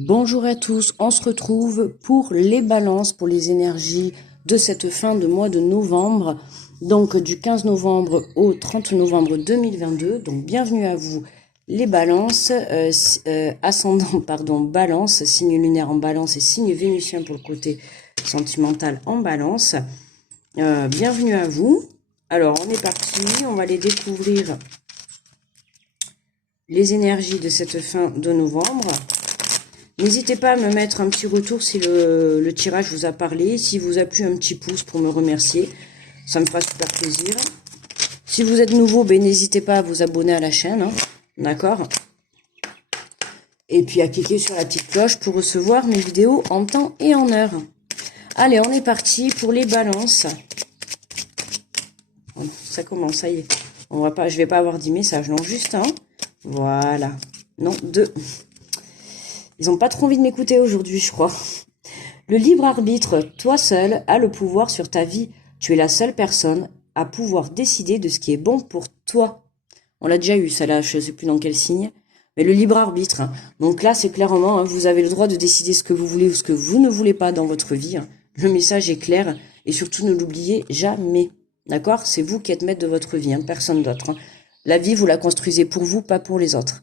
Bonjour à tous, on se retrouve pour les balances, pour les énergies de cette fin de mois de novembre, donc du 15 novembre au 30 novembre 2022. Donc bienvenue à vous les balances, ascendant pardon, balance, signe lunaire en balance et signe vénusien pour le côté sentimental en balance. Bienvenue à vous. Alors on est parti, on va aller découvrir les énergies de cette fin de novembre. N'hésitez pas à me mettre un petit retour si le tirage vous a parlé, si vous a plu, un petit pouce pour me remercier, ça me fera super plaisir. Si vous êtes nouveau, ben, n'hésitez pas à vous abonner à la chaîne, hein, d'accord? Et puis à cliquer sur la petite cloche pour recevoir mes vidéos en temps et en heure. Allez, on est parti pour les balances. Ça commence, ça y est. Je vais pas avoir 10 messages, non, juste un. Voilà. Non, 2. Ils n'ont pas trop envie de m'écouter aujourd'hui, je crois. Le libre arbitre, toi seul, as le pouvoir sur ta vie. Tu es la seule personne à pouvoir décider de ce qui est bon pour toi. On l'a déjà eu, ça là, je ne sais plus dans quel signe. Mais le libre arbitre. Hein. Donc là, c'est clairement, hein, vous avez le droit de décider ce que vous voulez ou ce que vous ne voulez pas dans votre vie. Hein. Le message est clair et surtout ne l'oubliez jamais. D'accord? C'est vous qui êtes maître de votre vie, hein, personne d'autre. Hein. La vie, vous la construisez pour vous, pas pour les autres.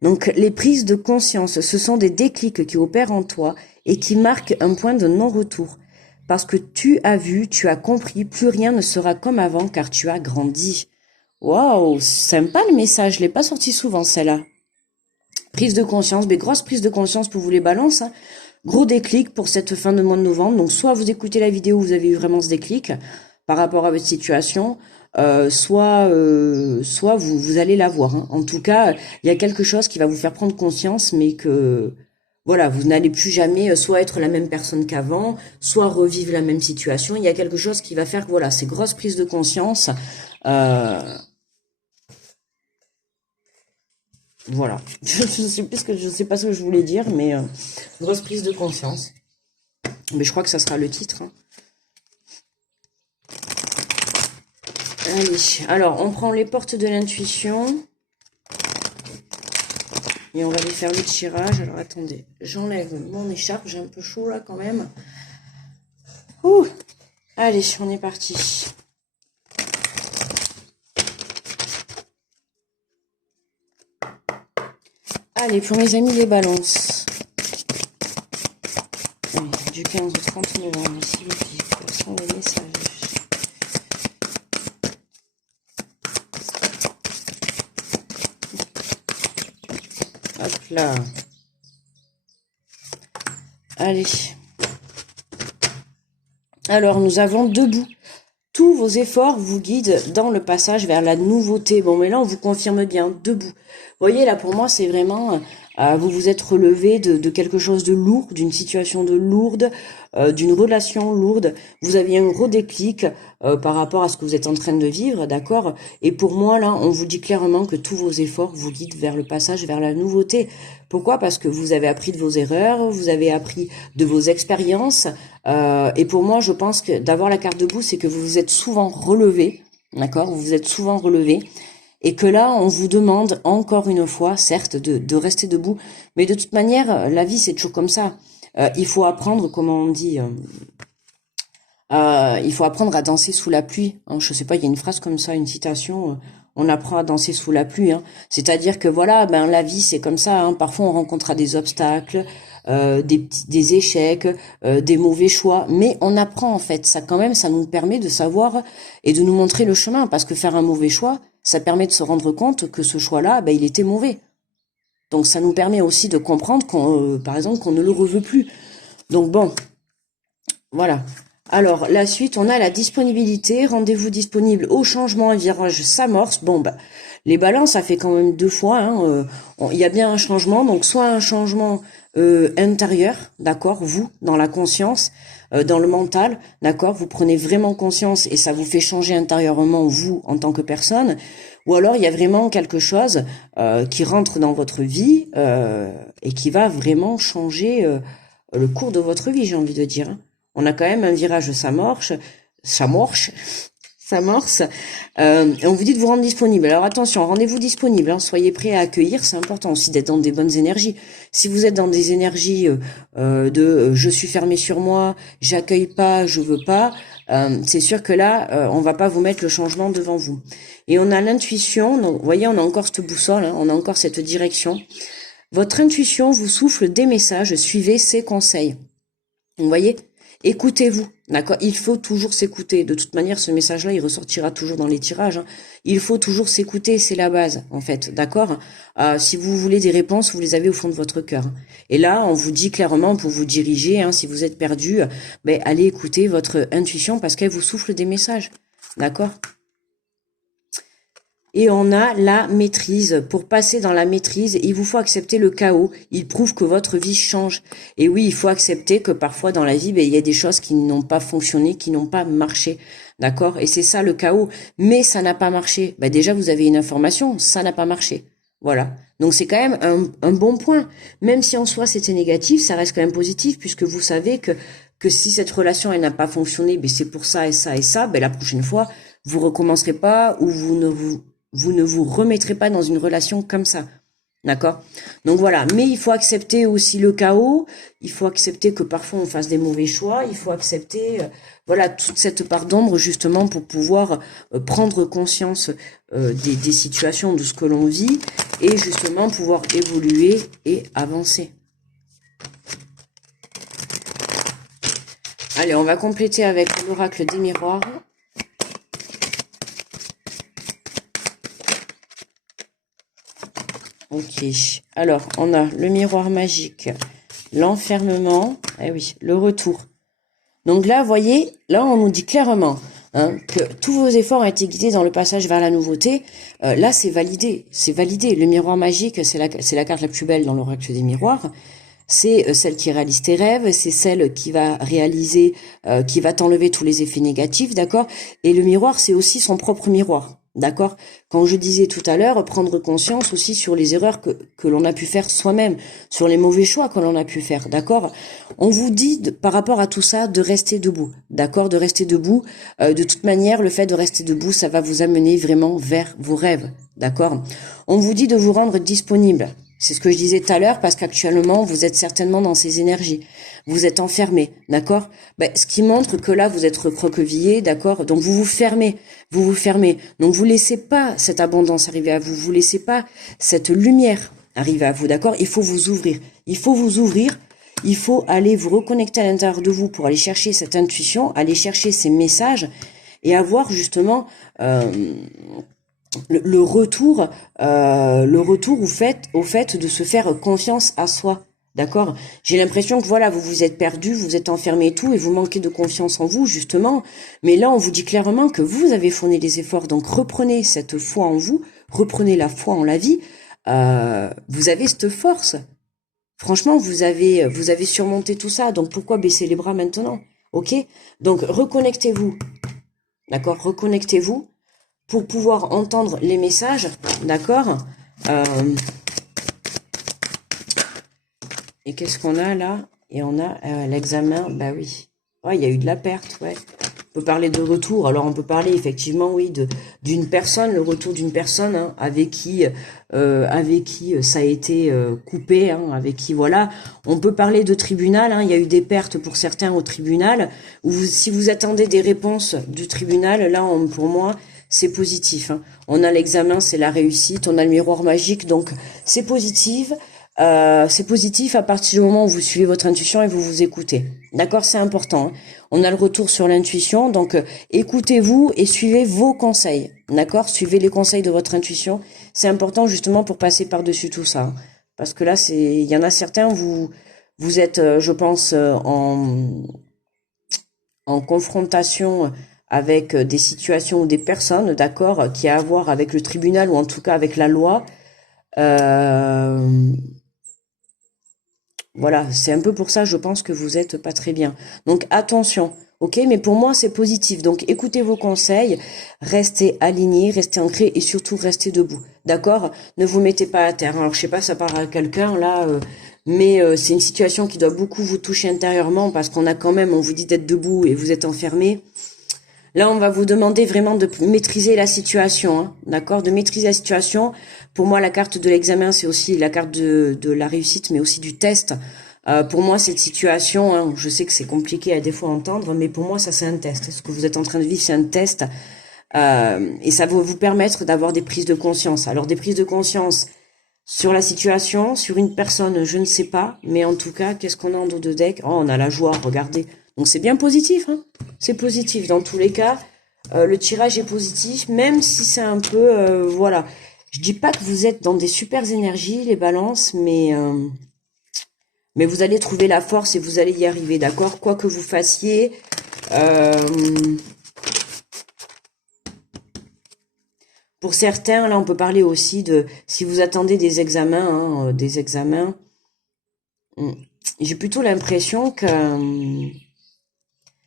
Donc, les prises de conscience, ce sont des déclics qui opèrent en toi et qui marquent un point de non-retour. Parce que tu as vu, tu as compris, plus rien ne sera comme avant car tu as grandi. Waouh, sympa le message, je l'ai pas sorti souvent celle-là. Prise de conscience, mais grosse prise de conscience pour vous les balances. Hein. Gros déclic pour cette fin de mois de novembre. Donc, soit vous écoutez la vidéo, vous avez eu vraiment ce déclic par rapport à votre situation, soit vous allez la voir. Hein. En tout cas, il y a quelque chose qui va vous faire prendre conscience, mais que voilà, vous n'allez plus jamais soit être la même personne qu'avant, soit revivre la même situation. Il y a quelque chose qui va faire que voilà, ces grosses prises de conscience. Voilà, je sais pas ce que je voulais dire, mais grosse prise de conscience. Mais je crois que ça sera le titre. Hein. Allez, alors on prend les portes de l'intuition. Et on va aller faire le tirage. Alors attendez, j'enlève mon écharpe, j'ai un peu chaud là quand même. Ouh. Allez, on est parti. Allez, pour mes amis les balances. Allez, du 15 au 30 novembre, s'il vous plaît, quels sont les messages? Hop là. Allez. Alors, nous avons debout. Tous vos efforts vous guident dans le passage vers la nouveauté. Bon, mais là, on vous confirme bien, debout. Vous voyez, là, pour moi, c'est vraiment, vous vous êtes relevé de quelque chose de lourd, d'une situation de lourde, d'une relation lourde. Vous aviez un gros déclic par rapport à ce que vous êtes en train de vivre, d'accord? Et pour moi, là, on vous dit clairement que tous vos efforts vous guident vers le passage vers la nouveauté. Pourquoi? Parce que vous avez appris de vos erreurs, vous avez appris de vos expériences. Et pour moi, je pense que d'avoir la carte debout, c'est que vous vous êtes souvent relevé, d'accord? Vous vous êtes souvent relevé. Et que là, on vous demande encore une fois, certes, de rester debout. Mais de toute manière, la vie, c'est toujours comme ça. Il faut apprendre, comment on dit... il faut apprendre à danser sous la pluie. Hein, je sais pas, il y a une phrase comme ça, une citation. On apprend à danser sous la pluie. Hein. C'est-à-dire que voilà, ben la vie c'est comme ça. Hein. Parfois on rencontrera des obstacles, des échecs, des mauvais choix, mais on apprend en fait. Ça quand même, ça nous permet de savoir et de nous montrer le chemin. Parce que faire un mauvais choix, ça permet de se rendre compte que ce choix-là, ben il était mauvais. Donc ça nous permet aussi de comprendre qu'on, par exemple, qu'on ne le reveut plus. Donc bon, voilà. Alors, la suite, on a la disponibilité. Rendez-vous disponible au changement, un virage s'amorce. Bon, bah, les balances, ça fait quand même 2 fois. Hein, il y a bien un changement. Donc, soit un changement intérieur, d'accord, vous, dans la conscience, dans le mental, d'accord, vous prenez vraiment conscience et ça vous fait changer intérieurement, vous, en tant que personne. Ou alors, il y a vraiment quelque chose qui rentre dans votre vie et qui va vraiment changer le cours de votre vie, j'ai envie de dire. Hein. On a quand même un virage s'amorce, s'amorce. On vous dit de vous rendre disponible. Alors attention, rendez-vous disponible, hein, soyez prêts à accueillir. C'est important aussi d'être dans des bonnes énergies. Si vous êtes dans des énergies je suis fermé sur moi, j'accueille pas, je veux pas, c'est sûr que là, on va pas vous mettre le changement devant vous. Et on a l'intuition, donc vous voyez, on a encore cette boussole, hein, on a encore cette direction. Votre intuition vous souffle des messages, suivez ses conseils. Vous voyez, écoutez-vous, d'accord? Il faut toujours s'écouter. De toute manière, ce message-là, il ressortira toujours dans les tirages, hein. Il faut toujours s'écouter, c'est la base, en fait, d'accord? Si vous voulez des réponses, vous les avez au fond de votre cœur. Et là, on vous dit clairement pour vous diriger, hein, si vous êtes perdu, ben, allez écouter votre intuition parce qu'elle vous souffle des messages, d'accord? Et on a la maîtrise. Pour passer dans la maîtrise, il vous faut accepter le chaos. Il prouve que votre vie change. Et oui, il faut accepter que parfois dans la vie, ben, il y a des choses qui n'ont pas fonctionné, qui n'ont pas marché. D'accord? Et c'est ça le chaos. Mais ça n'a pas marché. Ben, déjà, vous avez une information, ça n'a pas marché. Voilà. Donc c'est quand même un bon point. Même si en soi c'était négatif, ça reste quand même positif puisque vous savez que si cette relation elle n'a pas fonctionné, ben c'est pour ça et ça et ça, ben la prochaine fois vous recommencerez pas ou vous ne vous remettrez pas dans une relation comme ça. D'accord? Donc voilà, mais il faut accepter aussi le chaos, il faut accepter que parfois on fasse des mauvais choix, il faut accepter voilà toute cette part d'ombre justement pour pouvoir prendre conscience des situations, de ce que l'on vit et justement pouvoir évoluer et avancer. Allez, on va compléter avec l'oracle des miroirs. Ok, alors on a le miroir magique, l'enfermement, eh oui, le retour. Donc là, vous voyez, là on nous dit clairement hein, que tous vos efforts ont été guidés dans le passage vers la nouveauté. Là, c'est validé, c'est validé. Le miroir magique, c'est la carte la plus belle dans l'oracle des miroirs. C'est celle qui réalise tes rêves, c'est celle qui va réaliser, qui va t'enlever tous les effets négatifs, d'accord? Et le miroir, c'est aussi son propre miroir. D'accord? Quand je disais tout à l'heure, prendre conscience aussi sur les erreurs que l'on a pu faire soi-même, sur les mauvais choix que l'on a pu faire, d'accord? On vous dit, par rapport à tout ça, de rester debout, d'accord? De rester debout. De toute manière, le fait de rester debout, ça va vous amener vraiment vers vos rêves, d'accord? On vous dit de vous rendre disponible. C'est ce que je disais tout à l'heure, parce qu'actuellement, vous êtes certainement dans ces énergies. Vous êtes enfermé, d'accord? Ce qui montre que là, vous êtes recroquevillé, d'accord? Donc, vous vous fermez. Vous vous fermez. Donc, vous laissez pas cette abondance arriver à vous. Vous laissez pas cette lumière arriver à vous, d'accord? Il faut vous ouvrir. Il faut vous ouvrir. Il faut aller vous reconnecter à l'intérieur de vous pour aller chercher cette intuition, aller chercher ces messages et avoir justement... le retour au fait de se faire confiance à soi, d'accord? J'ai l'impression que voilà, vous vous êtes perdu, vous êtes enfermé et tout, et vous manquez de confiance en vous, justement. Mais là, on vous dit clairement que vous avez fourni les efforts, donc reprenez cette foi en vous, reprenez la foi en la vie. Vous avez cette force. Franchement, vous avez surmonté tout ça, donc pourquoi baisser les bras maintenant? Ok? Donc reconnectez-vous, d'accord? Reconnectez-vous pour pouvoir entendre les messages, d'accord? Et qu'est-ce qu'on a là? Et on a l'examen, bah oui. Ouais, il y a eu de la perte, ouais. On peut parler de retour, alors on peut parler effectivement, oui, d'une personne, le retour d'une personne hein, avec qui ça a été coupé, hein, avec qui, voilà. On peut parler de tribunal, hein, il y a eu des pertes pour certains au tribunal, ou si vous attendez des réponses du tribunal, là, pour moi... c'est positif. Hein. On a l'examen, c'est la réussite. On a le miroir magique, donc c'est positif. C'est positif à partir du moment où vous suivez votre intuition et vous vous écoutez. D'accord, c'est important. Hein. On a le retour sur l'intuition, donc écoutez-vous et suivez vos conseils. D'accord, suivez les conseils de votre intuition. C'est important justement pour passer par-dessus tout ça. Hein. Parce que là, il y en a certains, vous êtes, je pense, en confrontation avec des situations ou des personnes, d'accord, qui a à voir avec le tribunal ou en tout cas avec la loi. Voilà, c'est un peu pour ça, je pense que vous êtes pas très bien. Donc attention, ok, mais pour moi c'est positif. Donc écoutez vos conseils, restez alignés, restez ancrés et surtout restez debout, d'accord? Ne vous mettez pas à terre. Alors je sais pas, ça part à quelqu'un là, mais c'est une situation qui doit beaucoup vous toucher intérieurement parce qu'on a quand même, on vous dit d'être debout et vous êtes enfermé. Là, on va vous demander vraiment de maîtriser la situation, hein, d'accord? De maîtriser la situation. Pour moi, la carte de l'examen, c'est aussi la carte de la réussite, mais aussi du test. Pour moi, cette situation, hein, je sais que c'est compliqué à des fois à entendre, mais pour moi, ça c'est un test. Ce que vous êtes en train de vivre, c'est un test. Et ça va vous permettre d'avoir des prises de conscience. Alors, des prises de conscience sur la situation, sur une personne, je ne sais pas. Mais en tout cas, qu'est-ce qu'on a en dos de deck? Oh, on a la joie, regardez. Donc, c'est bien positif, hein. C'est positif. Dans tous les cas, le tirage est positif, même si c'est un peu... voilà. Je dis pas que vous êtes dans des super énergies, les balances, mais vous allez trouver la force et vous allez y arriver, d'accord? Quoi que vous fassiez. Pour certains, là, on peut parler aussi de... Si vous attendez des examens, hein, des examens, j'ai plutôt l'impression que...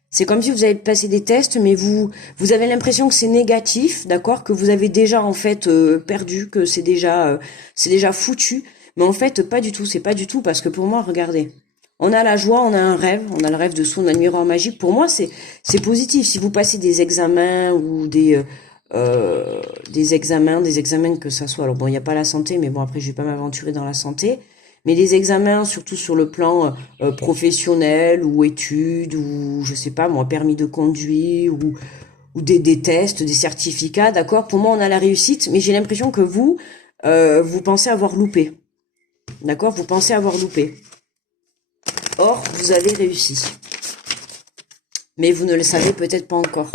c'est comme si vous avez passé des tests, mais vous avez l'impression que c'est négatif, d'accord? Que vous avez déjà, en fait, perdu, que c'est déjà foutu. Mais en fait, pas du tout, c'est pas du tout, parce que pour moi, regardez, on a la joie, on a un rêve, on a le rêve de soi, on a le miroir magique. Pour moi, c'est positif. Si vous passez des examens ou des examens que ça soit. Alors bon, il n'y a pas la santé, mais bon, après, je vais pas m'aventurer dans la santé. Mais des examens, surtout sur le plan professionnel ou études ou, je sais pas, moi, permis de conduire ou des tests, des certificats, d'accord? Pour moi, on a la réussite, mais j'ai l'impression que vous pensez avoir loupé. D'accord? Vous pensez avoir loupé. Or, vous avez réussi. Mais vous ne le savez peut-être pas encore.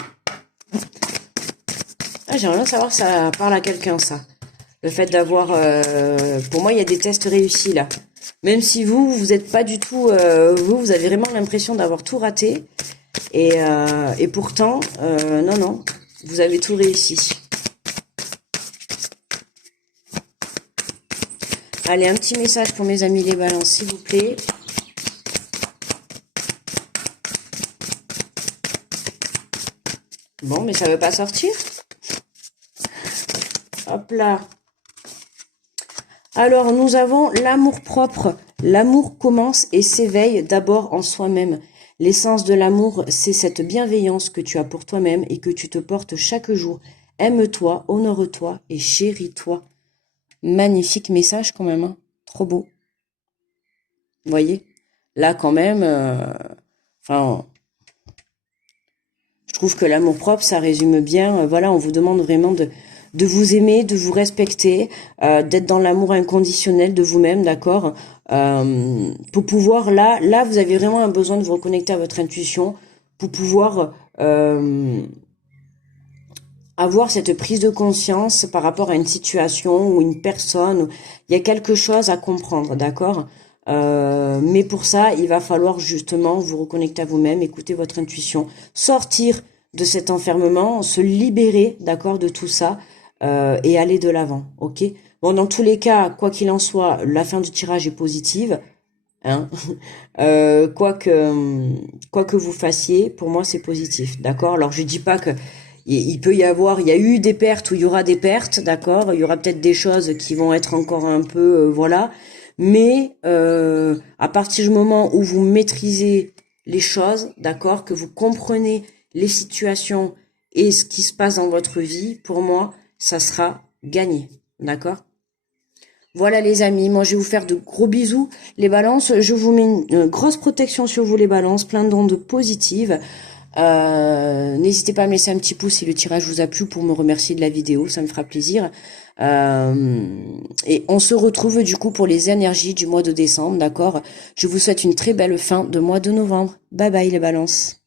Ah, j'aimerais bien savoir si ça parle à quelqu'un, ça. Le fait d'avoir... pour moi, il y a des tests réussis, là. Même si vous n'êtes pas du tout... vous avez vraiment l'impression d'avoir tout raté. Et pourtant, non, vous avez tout réussi. Allez, un petit message pour mes amis les balances, s'il vous plaît. Bon, mais ça veut pas sortir. Hop là. Alors, nous avons l'amour propre. L'amour commence et s'éveille d'abord en soi-même. L'essence de l'amour, c'est cette bienveillance que tu as pour toi-même et que tu te portes chaque jour. Aime-toi, honore-toi et chéris-toi. Magnifique message quand même, hein. Trop beau. Vous voyez? Là, quand même, enfin, je trouve que l'amour propre, ça résume bien. Voilà, on vous demande vraiment de vous aimer, de vous respecter, d'être dans l'amour inconditionnel de vous-même, d'accord? Pour pouvoir, là, vous avez vraiment un besoin de vous reconnecter à votre intuition pour pouvoir avoir cette prise de conscience par rapport à une situation ou une personne. Il y a quelque chose à comprendre, d'accord? Mais pour ça, il va falloir justement vous reconnecter à vous-même, écouter votre intuition, sortir de cet enfermement, se libérer, d'accord, de tout ça et aller de l'avant, ok? Bon, dans tous les cas, quoi qu'il en soit, la fin du tirage est positive, hein. Quoi que vous fassiez, pour moi, c'est positif, d'accord? Alors, je dis pas que il peut y avoir, il y a eu des pertes ou il y aura des pertes, d'accord? Il y aura peut-être des choses qui vont être encore un peu, voilà. Mais à partir du moment où vous maîtrisez les choses, d'accord, que vous comprenez les situations et ce qui se passe dans votre vie, pour moi, ça sera gagné, d'accord? Voilà les amis, moi je vais vous faire de gros bisous. Les balances, je vous mets une grosse protection sur vous les balances, plein d'ondes positives. N'hésitez pas à me laisser un petit pouce si le tirage vous a plu pour me remercier de la vidéo, ça me fera plaisir. Et on se retrouve du coup pour les énergies du mois de décembre, d'accord? Je vous souhaite une très belle fin de mois de novembre. Bye bye les balances.